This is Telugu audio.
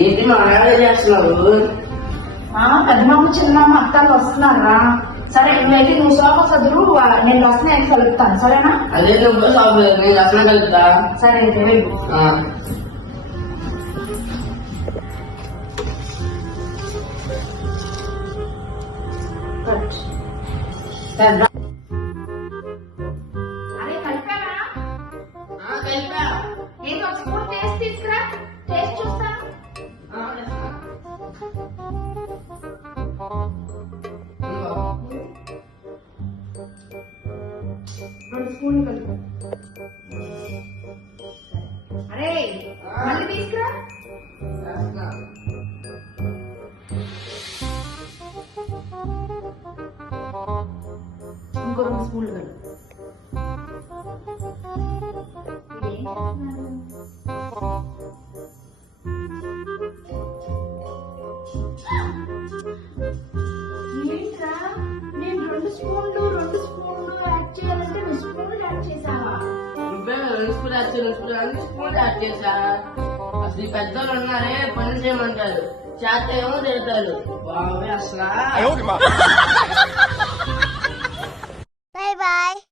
ఏంటి మా నాన్న చేస్తున్నారు? పెద్దమ్మ చిన్నమ్మ అక్కలు వస్తున్నారా? సరే నువ్వైతే నువ్వు సోఫా సదురు, నేను రసన కలుపుతాను, సరేనా? అదే నువ్వు షాప్ నేను రసన కలుపుతా. సరే అయితే వెళ్ళు. అరే కలిపారా? కలిపా. ఏదో ఒక స్పూన్ టేస్ట్ తీసుకురా, టేస్ట్ చూస్తాను. రెండు స్పూన్లు కలుపు. అరే మళ్ళీ తీసుకురా. ఇంకో రెండు స్పూన్లు కలుపు. ఏంట్రా నేను రెండు స్పూన్లు యాడ్ చేయాలంటే రెండు స్పూన్లు యాడ్ చేసావా? నువ్వే 2 స్పూన్లు యాడ్ చేసి 2 స్పూన్లు యాడ్ చేశా. అసలు ఈ పెద్దోళ్ళు ఉన్నారే పని చేయమంటారు, చేత ఏమో తిడతారు. బాబే అసలు Bye bye.